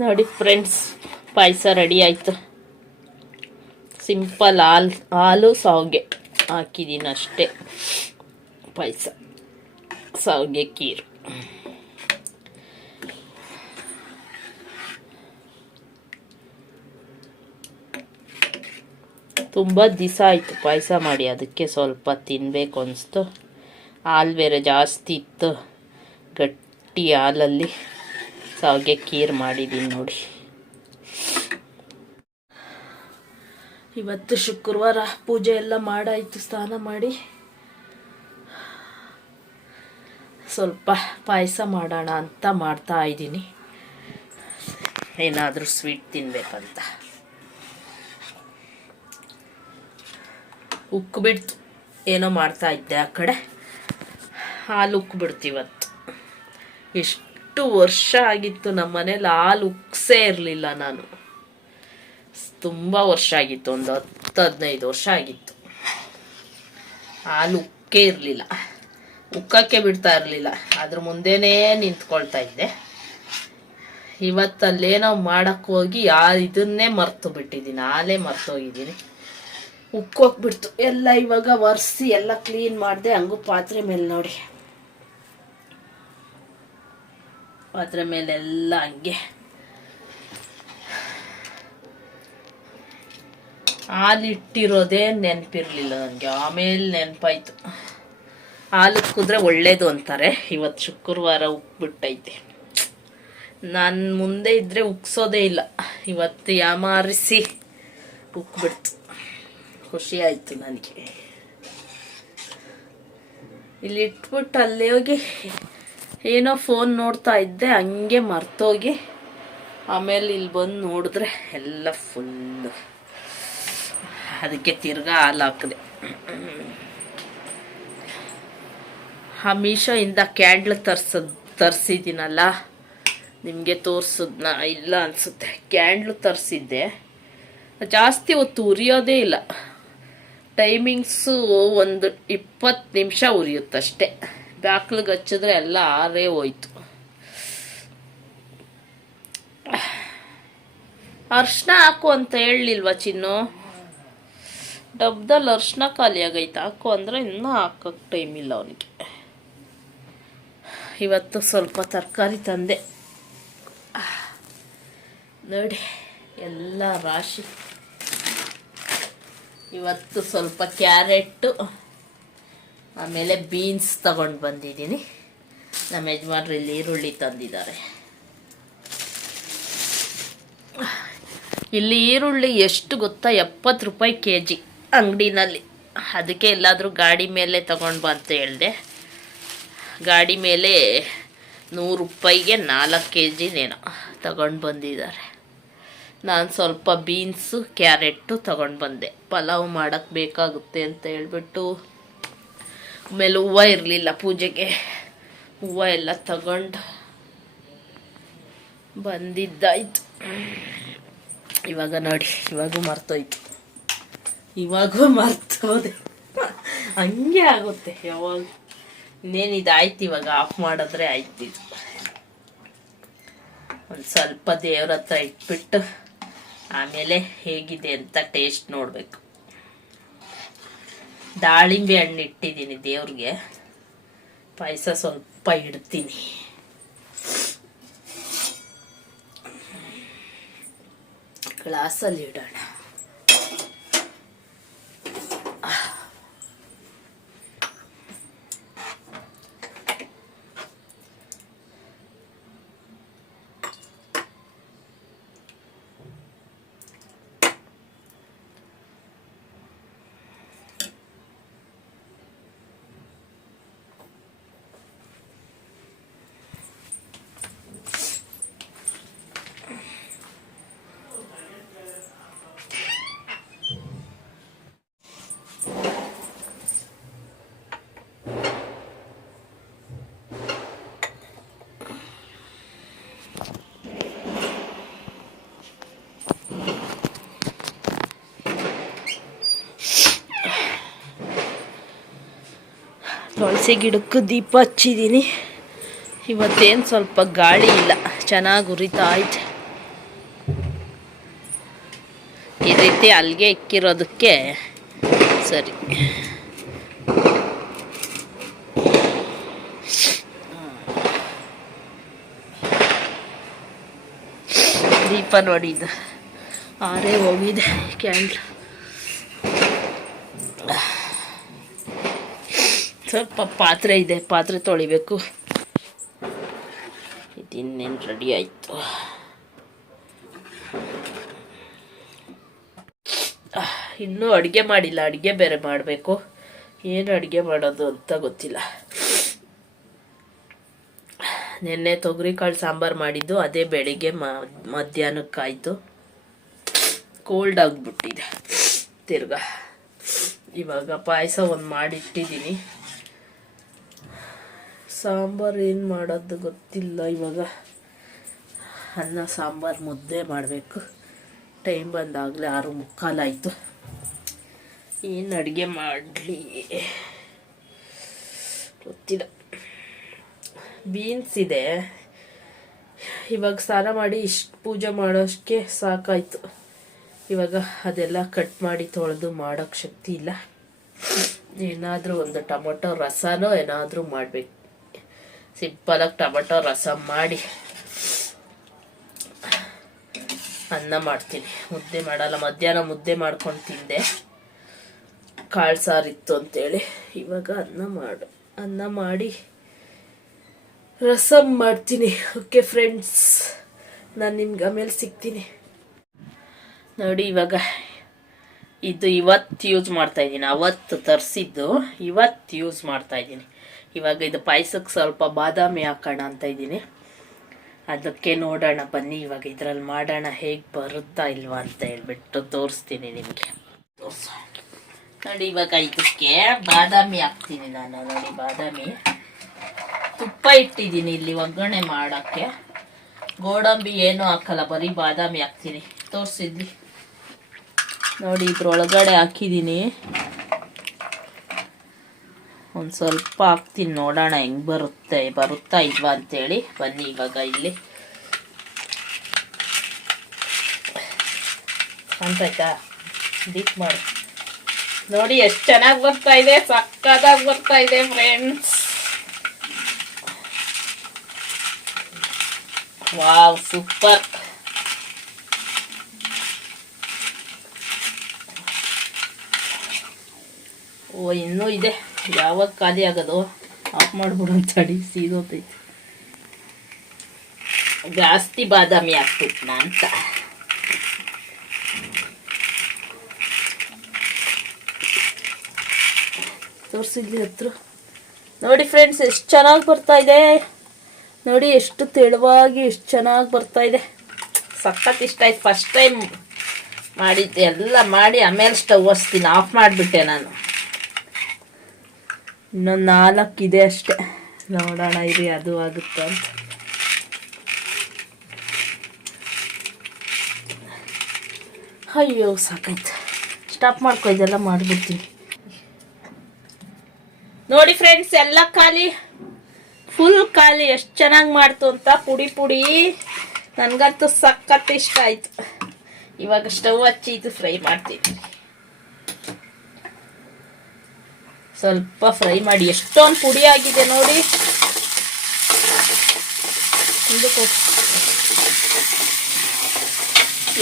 ನೋಡಿ ಫ್ರೆಂಡ್ಸ್, ಪಾಯಸ ರೆಡಿ ಆಯ್ತು. ಸಿಂಪಲ್ ಹಾಲು ಹಾಲು ಸಾವಿಗೆ ಹಾಕಿದ್ದೀನಿ ಅಷ್ಟೇ. ಪಾಯಸ, ಸಾವಿಗೆ ಕೀರು ತುಂಬ ದಿವಸ ಆಯಿತು ಪಾಯಸ ಮಾಡಿ, ಅದಕ್ಕೆ ಸ್ವಲ್ಪ ತಿನ್ನಬೇಕು ಅನಿಸ್ತು. ಹಾಲು ಬೇರೆ ಜಾಸ್ತಿ ಇತ್ತು, ಗಟ್ಟಿ ಹಾಲಲ್ಲಿ. ಸಾವಿಗೆ ಖೀರ್ ಮಾಡಿದ್ದೀನಿ ನೋಡಿ. ಇವತ್ತು ಶುಕ್ರವಾರ ಪೂಜೆ ಎಲ್ಲ ಮಾಡಾಯಿತು, ಸ್ನಾನ ಮಾಡಿ. ಸ್ವಲ್ಪ ಪಾಯಸ ಮಾಡೋಣ ಅಂತ ಮಾಡ್ತಾ ಇದ್ದೀನಿ. ಏನಾದರೂ ಸ್ವೀಟ್ ತಿನ್ಬೇಕಂತ. ಉಕ್ಕಿಬಿಡ್ತು ಏನೋ ಮಾಡ್ತಾ ಇದ್ದೆ ಆ ಕಡೆ. ಹಾಲು ಉಕ್ಕಿಬಿಡ್ತು ಇವತ್ತು. ಎಷ್ಟು ವರ್ಷ ಆಗಿತ್ತು ನಮ್ಮ ಮನೇಲಿ ಹಾಲು ಉಕ್ಸೇ ಇರಲಿಲ್ಲ ನಾನು. ತುಂಬ ವರ್ಷ ಆಗಿತ್ತು, ಒಂದು ಹತ್ತು, ಹದಿನೈದು ವರ್ಷ ಆಗಿತ್ತು. ಹಾಲು ಉಕ್ಕೇ ಇರಲಿಲ್ಲ. ಉಕ್ಕಕ್ಕೆ ಬಿಡ್ತಾ ಇರಲಿಲ್ಲ. ಅದ್ರ ಮುಂದೆನೇ ನಿಂತ್ಕೊಳ್ತಾ ಇದ್ದೆ. ಇವತ್ತಲ್ಲೇನೋ ಮಾಡಕ್ಕೆ ಹೋಗಿ ಆ ಇದನ್ನೇ ಮರ್ತು ಬಿಟ್ಟಿದ್ದೀನಿ, ಹಾಲೇ ಮರ್ತೋಗಿದ್ದೀನಿ ಉಕ್ಕೋಗ್ಬಿಡ್ತು. ಎಲ್ಲ ಇವಾಗ ಒರೆಸಿ, ಎಲ್ಲ ಕ್ಲೀನ್ ಮಾಡಿದೆ, ಹಂಗೂ ಪಾತ್ರೆ ಮೇಲೆ ನೋಡಿ. ಪಾತ್ರೆ ಮೇಲೆಲ್ಲ ಹಂಗೆ. ಹಾಲಿಟ್ಟಿರೋದೇ ನೆನಪಿರ್ಲಿಲ್ಲ ನನಗೆ, ಆಮೇಲೆ ನೆನಪಾಯ್ತು. ಹಾಲು ಕುದ್ರೆ ಒಳ್ಳೇದು ಅಂತಾರೆ. ಇವತ್ತು ಶುಕ್ರವಾರ ಉಕ್ಬಿಟ್ಟೈತೆ ನಾನು ಮುಂದೆ ಇದ್ದರೆ ಉಕ್ಸೋದೇ ಇಲ್ಲ. ಇವತ್ತು ಯಾಮಾರಿಸಿ ಉಕ್ಬಿಡ್ತು ಖುಷಿ ಆಯಿತು ನನಗೆ. ಇಲ್ಲಿ ಇಟ್ಬಿಟ್ಟು ಅಲ್ಲಿ ಹೋಗಿ. ಏನೋ ಫೋನ್ ನೋಡ್ತಾ ಇದ್ದೆ, ಹಂಗೆ ಮರ್ತೋಗಿ. ಆಮೇಲೆ ಇಲ್ಲಿ ಬಂದು ನೋಡಿದ್ರೆ ಎಲ್ಲ ಫುಲ್ಲು ಅದಕ್ಕೆ ತಿರ್ಗಾ ಹಾಲು ಹಾಕಿದೆ. ಆ ಮೀಶೋಯಿಂದ ಕ್ಯಾಂಡ್ಲ್ ತರ್ಸದ್ ತರಿಸಿದ್ದೀನಲ್ಲ ನಿಮಗೆ ತೋರಿಸಿದ್ನ ಇಲ್ಲ ಅನಿಸುತ್ತೆ. ಕ್ಯಾಂಡ್ಲು ತರಿಸಿದ್ದೆ. ಜಾಸ್ತಿ ಹೊತ್ತು ಉರಿಯೋದೇ ಇಲ್ಲ. ಟೈಮಿಂಗ್ಸು ಒಂದು ಇಪ್ಪತ್ತು ನಿಮಿಷ ಉರಿಯುತ್ತಷ್ಟೇ. ಬ್ಯಾಕ್ಲಿಗೆ ಹಚ್ಚಿದ್ರೆ ಎಲ್ಲ ಆರೇ ಹೋಯ್ತು. ಅರ್ಶಿನ ಹಾಕು ಅಂತ ಹೇಳಲಿಲ್ವ ಚಿನ್ನು? ಡಬ್ದಲ್ಲಿ ಅರ್ಶಿನ ಖಾಲಿ ಆಗೈತೆ ಹಾಕು ಅಂದರೆ ಇನ್ನೂ ಹಾಕೋಕ್ಕೆ ಟೈಮ್ ಇಲ್ಲ ಅವನಿಗೆ. ಇವತ್ತು ಸ್ವಲ್ಪ ತರಕಾರಿ ತಂದೆ. ನೋಡಿ, ಎಲ್ಲ ರಾಶಿ. ಇವತ್ತು ಸ್ವಲ್ಪ ಕ್ಯಾರೆಟ್ಟು. ಆಮೇಲೆ ಬೀನ್ಸ್ ತಗೊಂಡು ಬಂದಿದ್ದೀನಿ. ನಮ್ಮ ಯಜಮಾನ್ರು ಇಲ್ಲಿ ಈರುಳ್ಳಿ ತಂದಿದ್ದಾರೆ. ಇಲ್ಲಿ ಈರುಳ್ಳಿ ಎಷ್ಟು ಗೊತ್ತಾ? ಎಪ್ಪತ್ತು ರೂಪಾಯಿ ಕೆ ಜಿ ಅಂಗಡಿನಲ್ಲಿ. ಅದಕ್ಕೆ ಎಲ್ಲಾದರೂ ಗಾಡಿ ಮೇಲೆ ತಗೊಂಡು ಅಂತ ಹೇಳಿದೆ. ಗಾಡಿ ಮೇಲೆ ನೂರು ರೂಪಾಯಿಗೆ ನಾಲ್ಕು ಕೆ ಜಿನೇನೋ ತಗೊಂಡು ಬಂದಿದ್ದಾರೆ. ನಾನು ಸ್ವಲ್ಪ ಬೀನ್ಸು ಕ್ಯಾರೆಟು ತಗೊಂಡು ಬಂದೆ. ಪಲಾವ್ ಮಾಡೋಕ್ಕೆ ಬೇಕಾಗುತ್ತೆ ಅಂತ ಹೇಳ್ಬಿಟ್ಟು ಆಮೇಲೆ ಹೂವು ಇರಲಿಲ್ಲ ಪೂಜೆಗೆ. ಹೂವು ಎಲ್ಲ ತಗೊಂಡು ಬಂದಿದ್ದಾಯ್ತು. ಇವಾಗ ನೋಡಿ, ಇವಾಗೂ ಮರ್ತೋಯ್ತು. ಇವಾಗೂ ಮರ್ತೋದೆ. ಹಂಗೆ ಆಗುತ್ತೆ ಯಾವಾಗ. ಇನ್ನೇನು ಆಯ್ತು ಇವಾಗ, ಆಫ್ ಮಾಡಿದ್ರೆ ಆಯ್ತು ಇದು. ಒಂದು ಸ್ವಲ್ಪ ದೇವ್ರ ಹತ್ರ ಇಟ್ಬಿಟ್ಟು ಆಮೇಲೆ ಹೇಗಿದೆ ಅಂತ ಟೇಸ್ಟ್ ನೋಡಬೇಕು. ದಾಳಿಂಬೆ ಹಣ್ಣು ಇಟ್ಟಿದ್ದೀನಿ ದೇವ್ರಿಗೆ. ಪಾಯಸ ಸ್ವಲ್ಪ ಇಡ್ತೀನಿ. ಗ್ಲಾಸಲ್ಲಿ ಇಡೋಣ. ತುಳಸಿ ಗಿಡಕ್ಕೆ ದೀಪ ಹಚ್ಚಿದ್ದೀನಿ. ಇವತ್ತೇನು ಸ್ವಲ್ಪ ಗಾಳಿ ಇಲ್ಲ. ಚೆನ್ನಾಗಿ ಉರಿತಾ ಐತೆ ಈ ರೀತಿ ಅಲ್ಲಿಗೆ ಇಕ್ಕಿರೋದಕ್ಕೆ ಸರಿ. ದೀಪ ನೋಡಿದ್ದು ಆರೇ ಹೋಗಿದೆ ಕ್ಯಾಂಡ್ಲ್. ಸ್ವಲ್ಪ ಪಾತ್ರೆ ಇದೆ, ಪಾತ್ರೆ ತೊಳಿಬೇಕು. ಇದಿನ್ನೇನು ರೆಡಿ ಆಯಿತು. ಇನ್ನೂ ಅಡುಗೆ ಮಾಡಿಲ್ಲ, ಅಡುಗೆ ಬೇರೆ ಮಾಡಬೇಕು. ಏನು ಅಡುಗೆ ಮಾಡೋದು ಅಂತ ಗೊತ್ತಿಲ್ಲ. ನಿನ್ನೆ ತೊಗರಿಕಾಳು ಸಾಂಬಾರು ಮಾಡಿದ್ದು, ಅದೇ ಬೆಳಿಗ್ಗೆ ಮಧ್ಯಾಹ್ನಕ್ಕಾಯಿತು ಕೋಲ್ಡ್ ಆಗಿಬಿಟ್ಟಿದೆ. ತಿರ್ಗಾ, ಇವಾಗ ಪಾಯಸ ಒಂದು ಮಾಡಿಟ್ಟಿದ್ದೀನಿ. ಸಾಂಬಾರು ಏನು ಮಾಡೋದು ಗೊತ್ತಿಲ್ಲ ಇವಾಗ. ಅನ್ನ, ಸಾಂಬಾರು ಮುದ್ದೆ ಮಾಡಬೇಕು. ಟೈಮ್ ಬಂದಾಗಲೇ ಆರು ಮುಕ್ಕಾಲಾಯಿತು ಏನು ಅಡುಗೆ ಮಾಡಲಿ? ಗೊತ್ತಿಲ್ಲ. ಬೀನ್ಸ್ ಇದೆ. ಇವಾಗ ಸ್ನಾನ ಮಾಡಿ ಇಷ್ಟು ಪೂಜೆ ಮಾಡೋಷ್ಟಕ್ಕೆ ಸಾಕಾಯಿತು. ಇವಾಗ ಅದೆಲ್ಲ ಕಟ್ ಮಾಡಿ ತೊಳೆದು ಮಾಡೋಕ್ಕೆ ಶಕ್ತಿ ಇಲ್ಲ. ಏನಾದರೂ ಒಂದು ಟೊಮೊಟೊ ರಸನೋ ಏನಾದರೂ ಮಾಡಬೇಕು. ಸಿಂಪಲಾಗಿ ಟೊಮೆಟೊ ರಸ ಮಾಡಿ ಅನ್ನ ಮಾಡ್ತೀನಿ. ಮುದ್ದೆ ಮಾಡಲ್ಲ, ಮಧ್ಯಾಹ್ನ ಮುದ್ದೆ ಮಾಡ್ಕೊಂಡು ತಿಂದೆ. ಕಾಳು ಸಾರು ಇತ್ತು ಅಂತೇಳಿ. ಇವಾಗ ಅನ್ನ ಮಾಡು, ಅನ್ನ ಮಾಡಿ ರಸಂ ಮಾಡ್ತೀನಿ. ಓಕೆ ಫ್ರೆಂಡ್ಸ್, ನಾನು ನಿಮ್ಗೆ ಆಮೇಲೆ ಸಿಗ್ತೀನಿ. ನೋಡಿ ಇವಾಗ ಇದು ಇವತ್ತು ಯೂಸ್ ಮಾಡ್ತಾ ಇದ್ದೀನಿ. ಅವತ್ತು ತರಿಸಿದ್ದು ಇವತ್ತು ಯೂಸ್ ಮಾಡ್ತಾ ಇದ್ದೀನಿ. ಇವಾಗ ಇದು ಪಾಯಸಕ್ಕೆ ಸ್ವಲ್ಪ ಬಾದಾಮಿ ಹಾಕೋಣ ಅಂತ ಇದ್ದೀನಿ. ಅದಕ್ಕೆ ನೋಡೋಣ, ಬನ್ನಿ. ಇವಾಗ ಇದರಲ್ಲಿ ಮಾಡೋಣ. ಹೇಗೆ ಬರುತ್ತಾ ಇಲ್ವಾ ಅಂತ ಹೇಳ್ಬಿಟ್ಟು ತೋರಿಸ್ತೀನಿ ನಿಮಗೆ. ನೋಡಿ, ಇವಾಗ ಇದಕ್ಕೆ ಬಾದಾಮಿ ಹಾಕ್ತೀನಿ ನಾನು. ನೋಡಿ, ಬಾದಾಮಿ. ತುಪ್ಪ ಇಟ್ಟಿದ್ದೀನಿ ಇಲ್ಲಿ ಒಗ್ಗರಣೆ ಮಾಡೋಕ್ಕೆ. ಗೋಡಂಬಿ ಏನೂ ಹಾಕಲ್ಲ. ಬರೀ ಬಾದಾಮಿ ಹಾಕ್ತೀನಿ. ತೋರಿಸಿದ್ವಿ. ನೋಡಿ, ಇದ್ರೊಳಗಡೆ ಹಾಕಿದ್ದೀನಿ ಒಂದು ಸ್ವಲ್ಪ ಹಾಕ್ತೀನಿ ನೋಡೋಣ, ಹೆಂಗೆ ಬರುತ್ತೆ, ಬರುತ್ತಾ ಇಲ್ವಾ ಅಂತೇಳಿ. ಬನ್ನಿ ಇವಾಗ ಇಲ್ಲಿ. ಅಂತಾಯ್ತಾ ದೀಪ್ ಮಾಡಿ. ನೋಡಿ, ಎಷ್ಟು ಚೆನ್ನಾಗಿ ಬರ್ತಾ ಇದೆ, ಸಕ್ಕತ್ತಾಗಿ ಬರ್ತಾ ಇದೆ ಫ್ರೆಂಡ್ಸ್ ವಾವ್, ಸೂಪರ್. ಓ, ಇನ್ನೂ ಇದೆ. ಯಾವಾಗ ಖಾಲಿ ಆಗೋದು ಆಫ್ ಮಾಡ್ಬಿಡು ಅಡಿ ಸೀದೋತೈತಿ ಜಾಸ್ತಿ ಬಾದಾಮಿ ಹಾಕ್ಬಿಟ್ನ ಅಂತ. ತೋರಿಸಿದ್ಲಿ ಹತ್ರ. ನೋಡಿ ಫ್ರೆಂಡ್ಸ್ ಎಷ್ಟು ಚೆನ್ನಾಗಿ ಬರ್ತಾ ಇದೆ. ನೋಡಿ ಎಷ್ಟು ತೆಳುವಾಗಿ, ಎಷ್ಟು ಚೆನ್ನಾಗಿ ಬರ್ತಾ ಇದೆ. ಸಖತ್ ಇಷ್ಟ ಆಯ್ತು. ಫಸ್ಟ್ ಟೈಮ್ ಮಾಡಿದ್ದೆ. ಎಲ್ಲ ಮಾಡಿ ಆಮೇಲೆ ಸ್ಟವ್ ಹಚ್ತೀನಿ. ಆಫ್ ಮಾಡಿಬಿಟ್ಟೆ ನಾನು. ಇನ್ನೊಂದು ನಾಲ್ಕು ಇದೆ ಅಷ್ಟೆ. ನೋಡೋಣ ಇರಿ ಅದು ಆಗುತ್ತೆ ಅಂತ. ಅಯ್ಯೋ, ಸಾಕಾಯ್ತು. ಸ್ಟಾಪ್ ಮಾಡ್ಕೊ, ಇದೆಲ್ಲ ಮಾಡಿಬಿಡ್ತೀನಿ. ನೋಡಿ ಫ್ರೆಂಡ್ಸ್ ಎಲ್ಲ ಖಾಲಿ. ಫುಲ್ ಖಾಲಿ. ಎಷ್ಟು ಚೆನ್ನಾಗಿ ಮಾಡ್ತು ಅಂತ ಪುಡಿ ಪುಡಿ. ನನಗಂತೂ ಸಖತ್ ಇಷ್ಟ ಆಯ್ತು. ಇವಾಗ ಸ್ಟವ್ ಹಚ್ಚಿ, ಇದು ಫ್ರೈ ಮಾಡ್ತೀನಿ. ಸ್ವಲ್ಪ ಫ್ರೈ ಮಾಡಿ, ಎಷ್ಟೊಂದು ಪುಡಿ ಆಗಿದೆ ನೋಡಿ.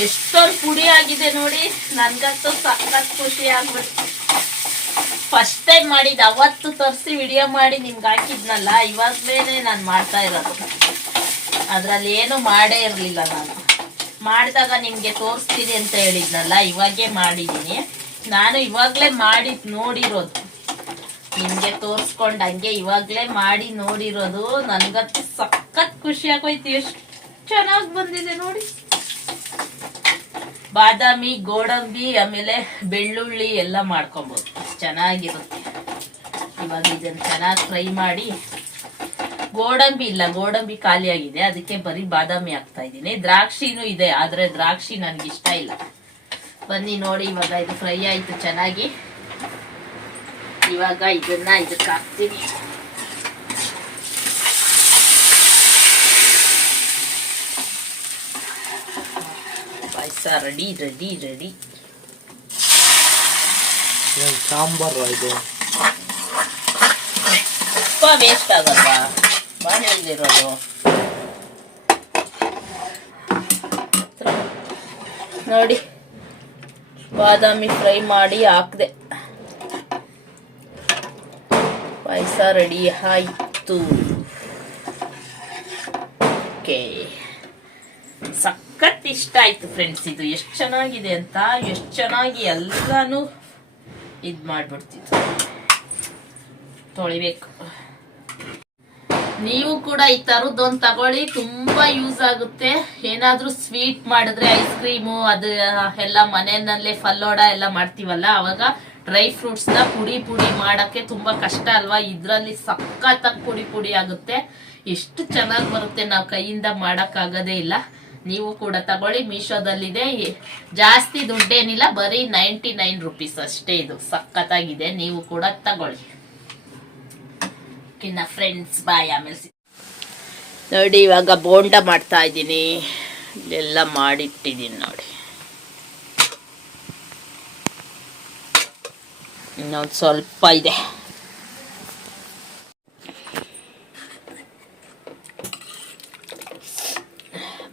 ಎಷ್ಟೊಂದು ಪುಡಿ ಆಗಿದೆ ನೋಡಿ. ನನಗಂತೂ ಸಖತ್ ಖುಷಿ ಆಗ್ಬಿಡ್ತು. ಫಸ್ಟ್ ಟೈಮ್ ಮಾಡಿದ್ದು ಅವತ್ತು ತರಿಸಿ ವಿಡಿಯೋ ಮಾಡಿ ನಿಮ್ಗೆ ಹಾಕಿದ್ನಲ್ಲ ಇವಾಗ ಬೇರೆ ನಾನು ಮಾಡ್ತಾ ಇರೋದು. ಅದರಲ್ಲಿ ಏನು ಮಾಡೇ ಇರಲಿಲ್ಲ ನಾನು. ಮಾಡಿದಾಗ ನಿಮಗೆ ತೋರಿಸ್ತೀನಿ ಅಂತ ಹೇಳಿದ್ನಲ್ಲ, ಇವಾಗೇ ಮಾಡಿದ್ದೀನಿ ನಾನು ಇವಾಗಲೇ ಮಾಡಿ ನೋಡಿರೋದು. ನಿಮಗೆ ತೋರಿಸ್ಕೊಂಡು ಹಂಗೆ ಇವಾಗ್ಲೇ ಮಾಡಿ ನೋಡಿರೋದು, ನನ್ಗಂತೂ ಸಖತ್ ಖುಷಿ ಆಗೋಯ್ತು. ಎಷ್ಟು ಚೆನ್ನಾಗಿ ಬಂದಿದೆ ನೋಡಿ. ಬಾದಾಮಿ, ಗೋಡಂಬಿ, ಆಮೇಲೆ ಬೆಳ್ಳುಳ್ಳಿ ಎಲ್ಲ ಮಾಡ್ಕೊಬೋದು. ಚೆನ್ನಾಗಿರುತ್ತೆ. ಇವಾಗ ಇದನ್ನು ಚೆನ್ನಾಗಿ ಫ್ರೈ ಮಾಡಿ. ಗೋಡಂಬಿ ಇಲ್ಲ, ಗೋಡಂಬಿ ಖಾಲಿಯಾಗಿದೆ. ಅದಕ್ಕೆ ಬರೀ ಬಾದಾಮಿ ಹಾಕ್ತಾ ಇದ್ದೀನಿ. ದ್ರಾಕ್ಷಿನೂ ಇದೆ, ಆದರೆ ದ್ರಾಕ್ಷಿ ನನಗೆ ಇಷ್ಟ ಇಲ್ಲ. ಬನ್ನಿ ನೋಡಿ, ಇವಾಗ ಇದು ಫ್ರೈ ಆಯಿತು ಚೆನ್ನಾಗಿ. ಇವಾಗ ಇದನ್ನ ಇದಕ್ಕೆ ಹಾಕ್ತೀನಿ payasa ready ready ready sambar ಇದು ತುಪ್ಪ ವೇಸ್ಟ್ ಆಗಲ್ವಾ ಬಾಣಲಿರೋದು ನೋಡಿ ಬಾದಾಮಿ ಫ್ರೈ ಮಾಡಿ ಹಾಕ್ದೆ. ಪಾಯಸ ರೆಡಿ ಆಯಿತು. ಓಕೆ. ಸಖತ್ ಇಷ್ಟ ಆಯ್ತು ಫ್ರೆಂಡ್ಸ್ ಇದು ಎಷ್ಟು ಚೆನ್ನಾಗಿದೆ ಅಂತ, ಎಷ್ಟು ಚೆನ್ನಾಗಿ ಎಲ್ಲಾನು ಇದು ಮಾಡ್ಬಿಡ್ತಿತ್ತು. ತೊಳಿಬೇಕು. ನೀವು ಕೂಡ ಈ ತರದೊಂದ್ ತಗೊಳ್ಳಿ, ತುಂಬಾ ಯೂಸ್ ಆಗುತ್ತೆ. ಏನಾದ್ರೂ ಸ್ವೀಟ್ ಮಾಡಿದ್ರೆ ಐಸ್ ಕ್ರೀಮು ಅದು ಎಲ್ಲ ಮನೆಯಲ್ಲೇ ಫಲ್ಲೋಡ ಎಲ್ಲ ಮಾಡ್ತೀವಲ್ಲ, ಅವಾಗ ಡ್ರೈ ಫ್ರೂಟ್ಸ್ನ ಪುಡಿ ಪುಡಿ ಮಾಡಕ್ಕೆ ತುಂಬಾ ಕಷ್ಟ ಅಲ್ವಾ? ಇದರಲ್ಲಿ ಸಖತ್ತಾಗಿ ಪುಡಿ ಪುಡಿ ಆಗುತ್ತೆ. ಎಷ್ಟು ಚೆನ್ನಾಗಿ ಬರುತ್ತೆ ನಾವು ಕೈಯಿಂದ ಮಾಡೋಕ್ಕಾಗೋದೇ ಇಲ್ಲ. ನೀವು ಕೂಡ ತಗೊಳ್ಳಿ. ಮೀಶೋದಲ್ಲಿದೆ. ಜಾಸ್ತಿ ದುಡ್ಡೇನಿಲ್ಲ ಬರೀ ನೈಂಟಿ ನೈನ್ ರುಪೀಸ್ ಅಷ್ಟೇ ಇದು. ಸಖತ್ತಾಗಿದೆ. ನೀವು ಕೂಡ ತಗೊಳ್ಳಿ. ಇನ್ನ ಫ್ರೆಂಡ್ಸ್, ಬಾಯ್. ಆಮೇಲೆ ನೋಡಿ, ಇವಾಗ ಬೋಂಡ ಮಾಡ್ತಾ ಇದ್ದೀನಿ. ಇಲ್ಲೆಲ್ಲ ಮಾಡಿಟ್ಟಿದ್ದೀನಿ ನೋಡಿ. ಇನ್ನೊಂದು ಸ್ವಲ್ಪ ಇದೆ.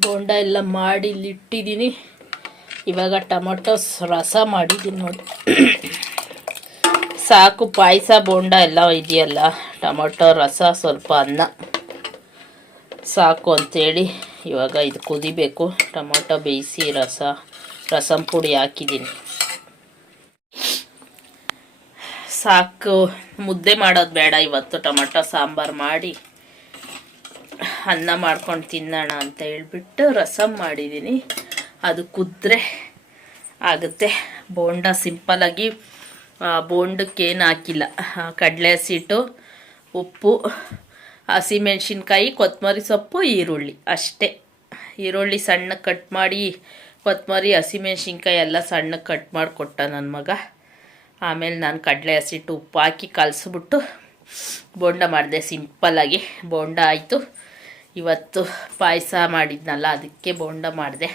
ಬೋಂಡ ಎಲ್ಲ ಮಾಡಿ ಇಲ್ಲಿಟ್ಟಿದ್ದೀನಿ ಇವಾಗ ಟೊಮೊಟೊ ರಸ ಮಾಡಿದ್ದೀನಿ ನೋಡಿ. ಸಾಕು ಪಾಯಸ, ಬೋಂಡ ಎಲ್ಲ ಇದೆಯಲ್ಲ, ಟೊಮೊಟೊ, ರಸ, ಸ್ವಲ್ಪ ಅನ್ನ. ಸಾಕು ಅಂಥೇಳಿ ಇವಾಗ ಇದು ಕುದಿಬೇಕು. ಟೊಮೊಟೊ, ಬೇಯಿಸಿ ರಸ, ರಸಂ ಪುಡಿ ಹಾಕಿದ್ದೀನಿ. ಸಾಕು. ಮುದ್ದೆ ಮಾಡೋದು ಬೇಡ ಇವತ್ತು. ಟೊಮೊಟೊ, ಸಾಂಬಾರು ಮಾಡಿ ಅನ್ನ ಮಾಡ್ಕೊಂಡು ತಿನ್ನೋಣ ಅಂತ ಹೇಳ್ಬಿಟ್ಟು ರಸಮ್ ಮಾಡಿದ್ದೀನಿ ಅದು ಕುದ್ರೆ ಆಗುತ್ತೆ. ಬೋಂಡ ಸಿಂಪಲಾಗಿ ಬೋಂಡಕ್ಕೇನು ಹಾಕಿಲ್ಲ. ಕಡಲೆ ಹಸಿಟ್ಟು, ಉಪ್ಪು, ಹಸಿಮೆಣ್ಸಿನ್ಕಾಯಿ ಕೊತ್ತಂಬರಿ ಸೊಪ್ಪು, ಈರುಳ್ಳಿ. ಅಷ್ಟೇ. ಈರುಳ್ಳಿ ಸಣ್ಣ ಕಟ್ ಮಾಡಿ ಕೊತ್ತಂಬರಿ ಹಸಿಮೆಣ್ಸಿನ್ಕಾಯಿ ಎಲ್ಲ ಸಣ್ಣ ಕಟ್ ಮಾಡಿ ಕೊಟ್ಟ ನನ್ನ ಮಗ. ಆಮೇಲೆ ನಾನು ಕಡಲೆ ಹಸಿಟ್ಟು ಉಪ್ಪು ಹಾಕಿ ಕಲಸ್ಬಿಟ್ಟು ಬೋಂಡ ಮಾಡಿದೆ ಸಿಂಪಲ್ಲಾಗಿ. ಬೋಂಡ ಆಯಿತು. ಇವತ್ತು ಪಾಯಸ ಮಾಡಿದ್ನಲ್ಲ, ಅದಕ್ಕೆ ಬೋಂಡ ಮಾಡಿದೆ.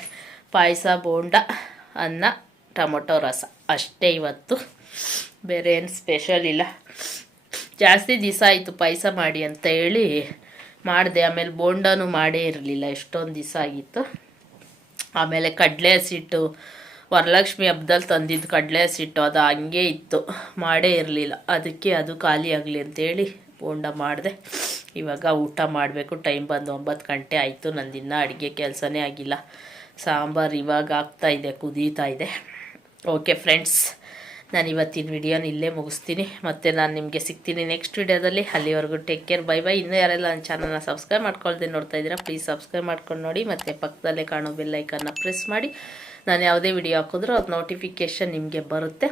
ಪಾಯಸ, ಬೋಂಡ, ಅನ್ನ, ಟೊಮೊಟೊ ರಸ. ಅಷ್ಟೇ ಇವತ್ತು. ಬೇರೆ ಏನು ಸ್ಪೆಷಲ್ ಇಲ್ಲ. ಜಾಸ್ತಿ ದಿವಸ ಆಯಿತು ಪಾಯಸ ಮಾಡಿ ಅಂತ ಹೇಳಿ ಮಾಡಿದೆ. ಆಮೇಲೆ ಬೋಂಡನೂ ಮಾಡೇ ಇರಲಿಲ್ಲ. ಎಷ್ಟೊಂದು ದಿವಸ ಆಗಿತ್ತು. ಆಮೇಲೆ ಕಡಲೆ ಹಸಿಟ್ಟು ವರಲಕ್ಷ್ಮಿ ಹಬ್ಬದಲ್ಲಿ ತಂದಿದ್ದು ಕಡಲೆ ಹಸಿಟ್ಟು ಅದು ಹಂಗೆ ಇತ್ತು. ಮಾಡೇ ಇರಲಿಲ್ಲ. ಅದಕ್ಕೆ ಅದು ಖಾಲಿ ಆಗಲಿ ಅಂತೇಳಿ ಬೋಂಡ ಮಾಡಿದೆ. ಇವಾಗ ಊಟ ಮಾಡಬೇಕು. ಟೈಮ್ ಬಂದು ಒಂಬತ್ತು ಗಂಟೆ ಆಯಿತು. ನಂದಿನ್ನ ಅಡುಗೆ ಕೆಲಸನೇ ಆಗಿಲ್ಲ. ಸಾಂಬಾರು ಇವಾಗ ಆಗ್ತಾ ಇದೆ, ಕುದೀತಾ ಇದೆ. ಓಕೆ ಫ್ರೆಂಡ್ಸ್ ನಾನು ಇವತ್ತಿನ ವಿಡಿಯೋನ ಇಲ್ಲೇ ಮುಗಿಸ್ತೀನಿ. ಮತ್ತು ನಾನು ನಿಮಗೆ ಸಿಗ್ತೀನಿ ನೆಕ್ಸ್ಟ್ ವಿಡಿಯೋದಲ್ಲಿ ಅಲ್ಲಿವರೆಗೂ ಟೇಕ್ ಕೇರ್ ಬೈ ಬೈ ಇನ್ನೂ ಯಾರೆಲ್ಲ ನನ್ನ ಚಾನಲ್ನ ಸಬ್ಸ್ಕ್ರೈಬ್ ಮಾಡ್ಕೊಳ್ದೆ ನೋಡ್ತಾ ಇದ್ದೀರಾ ಪ್ಲೀಸ್ ಸಬ್ಸ್ಕ್ರೈಬ್ ಮಾಡ್ಕೊಂಡು ನೋಡಿ. ಮತ್ತು ಪಕ್ಕದಲ್ಲೇ ಕಾಣೋ ಬೆಲ್ಲೈಕನ್ನ ಪ್ರೆಸ್ ಮಾಡಿ. ನಾನು ಯಾವುದೇ ವಿಡಿಯೋ ಹಾಕಿದ್ರು ಅದು ನೋಟಿಫಿಕೇಷನ್ ನಿಮಗೆ ಬರುತ್ತೆ.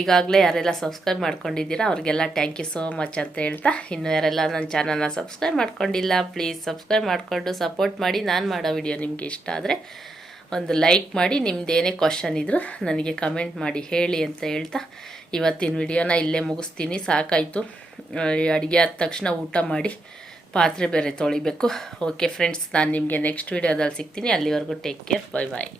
ಈಗಾಗಲೇ ಯಾರೆಲ್ಲ ಸಬ್ಸ್ಕ್ರೈಬ್ ಮಾಡ್ಕೊಂಡಿದ್ದೀರಾ, ಅವ್ರಿಗೆಲ್ಲ ಥ್ಯಾಂಕ್ ಯು ಸೋ ಮಚ್ ಅಂತ ಹೇಳ್ತಾ, ಇನ್ನು ಯಾರೆಲ್ಲ ನನ್ನ ಚಾನಲ್ನ ಸಬ್ಸ್ಕ್ರೈಬ್ ಮಾಡ್ಕೊಂಡಿಲ್ಲ ಪ್ಲೀಸ್ ಸಬ್ಸ್ಕ್ರೈಬ್ ಮಾಡಿಕೊಂಡು ಸಪೋರ್ಟ್ ಮಾಡಿ, ನಾನು ಮಾಡೋ ವಿಡಿಯೋ ನಿಮಗೆ ಇಷ್ಟ ಆದರೆ ಒಂದು ಲೈಕ್ ಮಾಡಿ ನಿಮ್ಮದೇನೇ ಕ್ವಶನ್ ಇದ್ದರೂ ನನಗೆ ಕಮೆಂಟ್ ಮಾಡಿ, ಹೇಳಿ ಅಂತ ಹೇಳ್ತಾ, ಇವತ್ತಿನ ವಿಡಿಯೋನ ಇಲ್ಲೇ ಮುಗಿಸ್ತೀನಿ, ಸಾಕಾಯಿತು. ಅಡುಗೆ ಆದ ತಕ್ಷಣ ಊಟ ಮಾಡಿ, ಪಾತ್ರೆ ಬೇರೆ ತೊಳಿಬೇಕು. ಓಕೆ ಫ್ರೆಂಡ್ಸ್ ನಾನು ನಿಮಗೆ ನೆಕ್ಸ್ಟ್ ವಿಡಿಯೋದಲ್ಲಿ ಸಿಗ್ತೀನಿ, ಅಲ್ಲಿವರೆಗೂ ಟೇಕ್ ಕೇರ್ ಬೈ ಬಾಯ್